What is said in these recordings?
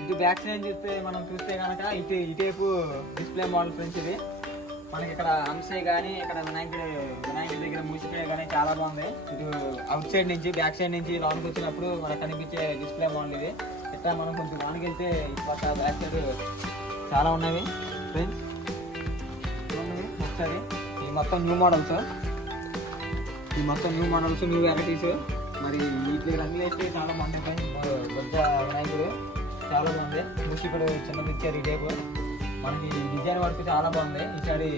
ఇటు back side చూస్తే మనం చూస్తే కనుక ఇటేపు డిస్ప్లే మోడల్ ఫ్రెండ్స్. ఇది మనకి ఇక్కడ అంశయ్య కానీ ఇక్కడ వినాయకుడి దగ్గర మూసిపోయే కానీ చాలా బాగుంది. ఇటు అవుట్ సైడ్ నుంచి బ్యాక్ సైడ్ నుంచి లోనికి వచ్చినప్పుడు మనకు కనిపించే డిస్ప్లే మోడల్ ఇది. ఇట్లా మనం కొంచెం లోనికి వెళ్తే ఇట్లా బ్యాక్ సైడ్ చాలా ఉన్నవి ఫ్రెండ్స్. ఒకసారి ఈ మొత్తం న్యూ మోడల్స్, న్యూ వెరైటీస్. మరి వీటి రంగులు అయితే చాలా బాగుంది ఫ్రెండ్స్. బొజ్జ వినాయకుడు చాలా బాగుంది. మూసికుడు చిన్నది ఇచ్చారు. ఈ టైపు మనకి డిజైన్ వర్క్ చాలా బాగుంది. ఈసారి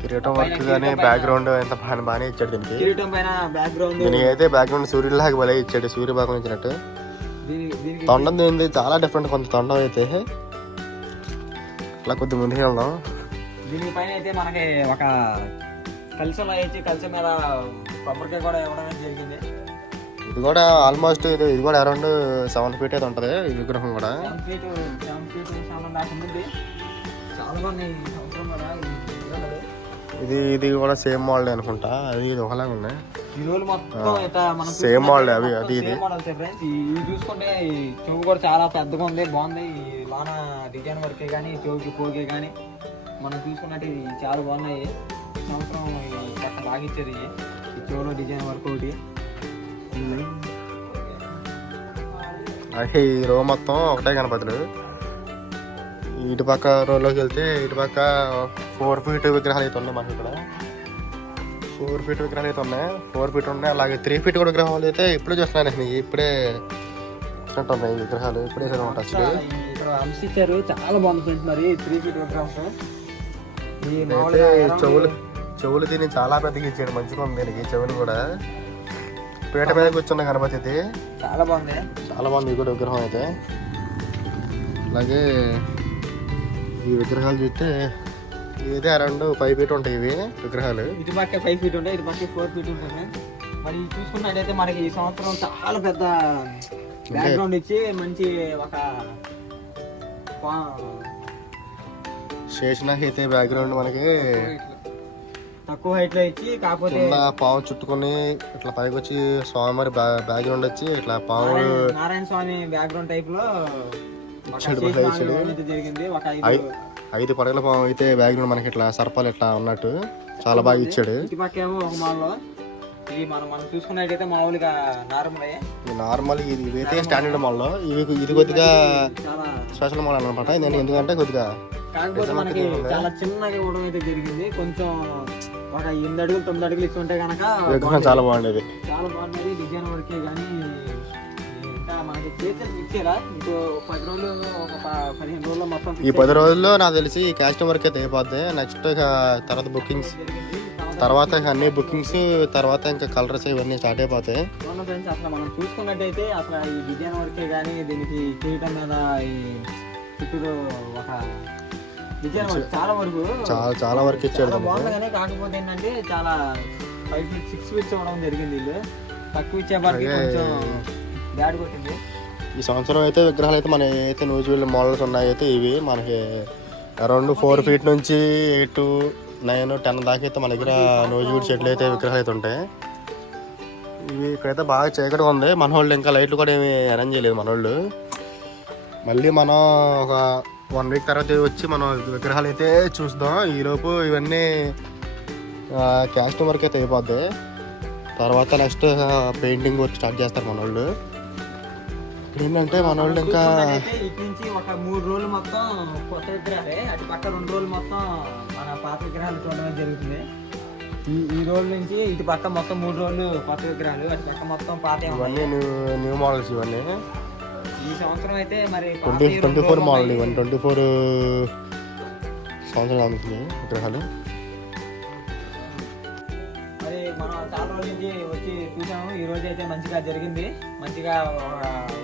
కిరీటం వర్క్ కానీ బ్యాక్గ్రౌండ్ ఎంత బాగానే ఇచ్చాడు దీనికి. కిరీటం పైన బ్యాక్గ్రౌండ్ దీనికి అయితే బ్యాక్గ్రౌండ్ సూర్యులాగా భలే ఇచ్చాడు, సూర్యభాగం ఇచ్చినట్టు. తొండం ఏంది చాలా డిఫరెంట్. కొంత తొండం అయితే ఇట్లా కొద్ది ముందుకు వెళ్దాం. దీని పైన అయితే మనకి ఒక కలసంలో వేసి కలసం మీద కొబ్బరికాయ కూడా ఇవ్వడం జరిగింది. ఇది కూడా ఆల్మోస్ట్ ఇది కూడా అరౌండ్ 7 feet అయితే ఉంటుంది ఈ విగ్రహం కూడా. 7 feet 7 దాకా ఉంది. చాలా బాగున్నాయి ఈ సంవత్సరం కూడా. ఇది కూడా సేమ్ మోడల్ అనుకుంటా. అది ఇది ఒకలాగా ఉన్నాయి. ఈ రోజు మొత్తం మనం సేమ్ మోడల్ అవి అది ఇది ఫ్రెండ్స్. ఇవి చూసుకుంటే చెవు కూడా చాలా పెద్దగా ఉంది, బాగుంది. ఈ లోన డిజైన్ వర్కే కానీ చెవుకి పోగే కానీ మనం చూసుకున్నట్టు ఇది చాలా బాగున్నాయి. ఈ సంవత్సరం పక్క బాగా ఇచ్చారు. ఈ చెవులో డిజైన్ వర్క్ ఒకటి. ఈ రో మొత్తం ఒకటే గణపతులు. ఇటు పక్క రోలోకి వెళ్తే ఇటు పక్క 4 feet విగ్రహాలు అయితే ఉన్నాయి. మనకి ఇక్కడ 4 feet విగ్రహాలు అయితే ఉన్నాయి. 4 feet ఉన్నాయి. అలాగే 3 feet కూడా విగ్రహాలు అయితే ఇప్పుడే చూస్తున్నాను. ఇప్పుడే వచ్చినట్టు ఉన్నాయి ఈ విగ్రహాలు. ఇప్పుడే ఇక్కడ అంశించారు. చాలా బాగుంది ఫ్రెండ్స్. మరి 3 feet విగ్రహం చెవులు దీన్ని చాలా పెద్దగా ఇచ్చాడు. మంచిగా ఉంది దీనికి చెవులు కూడా. పీట మీద కూర్చున్న గణపతి ఇది చాలా బాగుంది. ఇది కూడా విగ్రహం అయితే. అలాగే ఈ విగ్రహాలు చూస్తే ఇది అరౌండ్ 5 feet ఉంటాయి ఇవి విగ్రహాలు. ఇటు పక్క 5 feet ఉంటాయి, ఇటు పక్క 4 feet ఉంటుంది. మరి చూసుకున్నట్టయితే మనకి ఈ సంవత్సరం చాలా పెద్ద బ్యాక్గ్రౌండ్ ఇచ్చి మంచి ఒక శేషనాగ్ అయితే బ్యాక్గ్రౌండ్ మనకి తక్కువ హైట్ లో ఇచ్చి, కాకపోతే పాము చుట్టుకొని ఇట్లా పైకి వచ్చి స్వామివారి బ్యాక్గ్రౌండ్ వచ్చి ఇట్లా పాము నారాయణ స్వామి బ్యాక్గ్రౌండ్ టైప్ లో జరిగింది. ఒక 5 పడగల పాము అయితే బ్యాక్గ్రౌండ్ మనకి ఇట్లా సర్పాలు ఇట్లా ఉన్నట్టు చాలా బాగా ఇచ్చాడు. ఇటు పక్క ఏమో ఒక మాల్లో ఇది మనం చూసుకున్నట్టయితే మామూలుగా నార్మల్ ఇదైతే స్టాండర్డ్ మాల్ లో. ఇది కొద్దిగా స్పెషల్ మాల్ అనమాట. ఎందుకంటే కొద్దిగా కాకపోతే మనకి చాలా చిన్నగా ఇవ్వడం అయితే జరిగింది. కొంచెం ఒక 8 అడుగులు 9 అడుగులు ఇస్తుంటే కనుక చాలా బాగుండేది. డిజైన్ వర్కే కానీ ఇంకా మనకి చేతులు ఇచ్చారా. ఇంకో 10 రోజులు ఒక 15 రోజుల్లో మొత్తం ఈ 10 రోజుల్లో నాకు తెలిసి ఈ కాస్ట్యూమ్ వర్క్ అయితే అయిపోద్ది. నెక్స్ట్ తర్వాత బుకింగ్స్, తర్వాత అన్ని బుకింగ్స్, తర్వాత ఇంకా కలర్స్ ఇవన్నీ స్టార్ట్ అయిపోతాయి. ఫ్రెండ్స్ అసలు మనం చూసుకున్నట్టయితే అసలు ఈ డిజైన్ వర్కే కానీ దీనికి చేయటం మీద ఈ చుట్టూ ఒక డిజైన్ వర్క్ చాలా వరకు ఇచ్చాడు. బాగుంది కానీ కాకపోతే ఏంటంటే చాలా 5 feet 6 feet ఇవ్వడం జరిగింది. వీళ్ళు తక్కువ ఇచ్చేపాటికి కొంచెం బ్యాడ్ కొట్టింది. ఈ సంవత్సరం అయితే విగ్రహాలు అయితే మన అయితే న్యూజివెల్ మోడల్స్ ఉన్నాయి. అయితే ఇవి మనకి అరౌండ్ 4 feet నుంచి 8, 9, 10 దాకా అయితే మన దగ్గర న్యూజివెల్ చెట్లు అయితే విగ్రహాలు అయితే ఉంటాయి. ఇవి ఇక్కడైతే బాగా చీకటిగా ఉంది. మన వాళ్ళు ఇంకా లైట్లు కూడా ఏమి అరేంజ్ చేయలేదు మన వాళ్ళు. మళ్ళీ మనం ఒక 1 week తర్వాత వచ్చి మనం విగ్రహాలు అయితే చూద్దాం. ఈలోపు ఇవన్నీ కాస్ట్యూమ్ వర్క్ అయితే అయిపోద్ది. తర్వాత నెక్స్ట్ పెయింటింగ్ వర్క్ స్టార్ట్ చేస్తారు మన వాళ్ళు. ఏంటంటే మన వాళ్ళు ఇంకా ఇటు నుంచి ఒక 3 రోజులు మొత్తం కొత్త విగ్రహాలే, అటు పక్క 2 రోజులు మొత్తం మన పాత విగ్రహాలు చూడడం జరుగుతుంది. ఈ రోజు నుంచి ఇటు పక్క మొత్తం 3 రోజులు కొత్త విగ్రహాలు, అటు పక్క మొత్తం పాత. ఇవన్నీ న్యూ మోడల్స్. ఇవన్నీ ఈ సంవత్సరం అయితే మరి 24 మోడల్. ఇవన్నీ 24 సంవత్సరాలు అవుతుంది విగ్రహాలు. మరి మనం చాలా రోజుల నుంచి వచ్చి చూసాము. ఈ రోజు అయితే మంచిగా జరిగింది. మంచిగా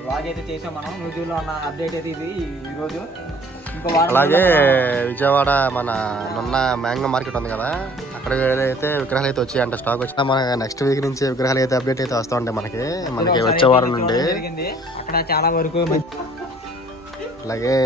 వ్లాగ్ అయితే చేసాం మనం. న్యూజిలో ఉన్న అప్డేట్ అయితే ఇది ఈ రోజు. అలాగే విజయవాడ మన మొన్న మ్యాంగో మార్కెట్ ఉంది కదా, అక్కడ అయితే విగ్రహాలు అయితే వచ్చాయంట. స్టాక్ వచ్చినా మన నెక్స్ట్ వీక్ నుంచి విగ్రహాలు అయితే అప్డేట్ అయితే వస్తూ ఉంటాయి మనకి వచ్చే వారం నుండి. అక్కడ చాలా వరకు అలాగే